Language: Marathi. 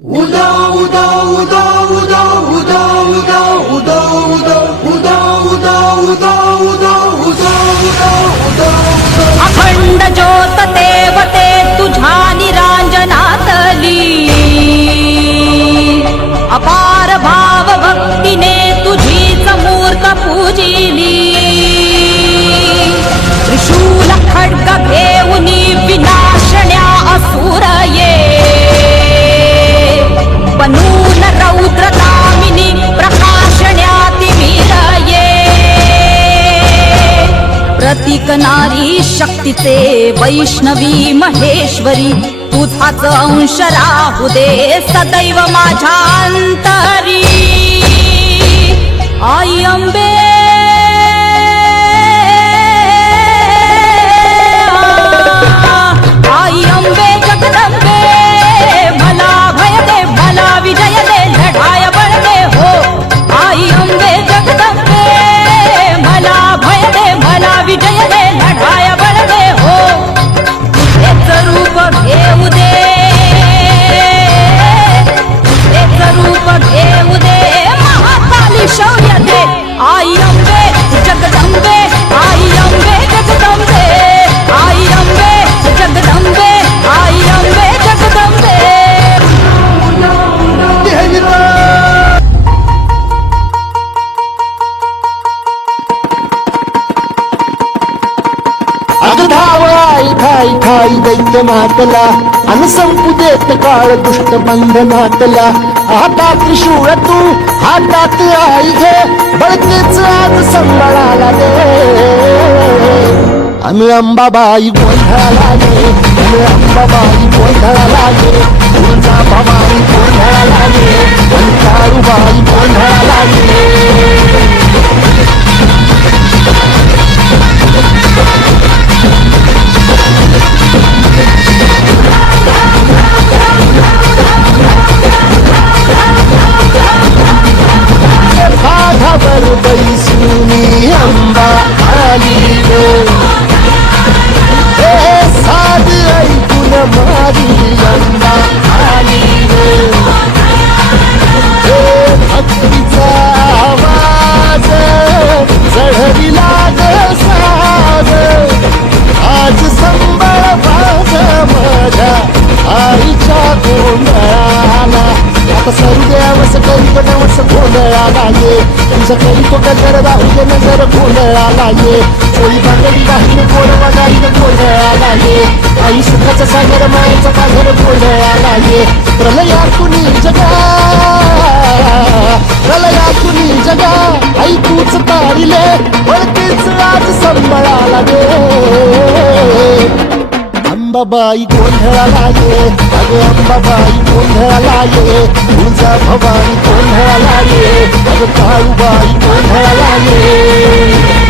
उदा उदा उदा उदा उदा उदा उदा उदा उदा उदा उदा उदा उदा उदा अखंड ज्योत देवते तुझ्या निरांजनातली अपार भाव भक्तीने तुझीच मूर्त पूजिली त्रिशूल खड्ग घेऊनी विनाशण्या असुर ये बनून रौद्र दामिनी प्रकाशण्या तिमिर ये प्रतीक नारी शक्तीचे वैष्णवी महेश्वरी तुझाच अंश राहू दे सदैव माझ्या अंतरी आई अंबे आई अंबे जगदंबे मला भय दे मला विजय दे लढाया बळ दे हो आई अंबे जगदंबे मला भय दे मला विजय दे लढाया बळ दे हो तुझेच रूप घेऊ दे तुझेच रूप घेऊ दे महाकाली शौर्य दे आई अंबे जगदंबे आई अंबे जगदंबे आई अंबे जगदंबे आई अंबे जगदंबे अगधावाई खाई खाई दैत्य मातला अन संपू देत काळ दुष्ट बंधनातला हातात त्रिशूळ तू हातात आई घे बळतेच आज संबळाला दे आम्ही अंबाबाई गोंधळाला गे आम्ही अंबाबाई गोंधळाला गे तुळजा भवानी गोंधळाला गे आणि काळूबाई गोंधळाला गे बाधावर बैसुनी अंबा आली गे हे साध ऐकून मारी अंबा आली गे हे भक्तीचा आवाज चढविला ग साज आज संबळ बाज माझ्या आईच्या गोंधळाला आता सरुदेवस करीत नवस गोंधळाला ये तुझं करीतो गजर राहू दे नजर गोंधळाला ये चोळी बांगडी वाहिन गोड वगाईन गोंधळाला ये आई सुखाचा सागर मायेचा काझर गोंधळाला ये प्रलयातुनी जगा प्रलयातुनी जगा आई तूच तारिले वळतेच आज संबळाला गे अंबाबाई गोंधळाला ये अगं अंबाबाई गोंधळाला ये तुळजा भवानी गोंधळाला ये अगं काळूबाई गोंधळाला ये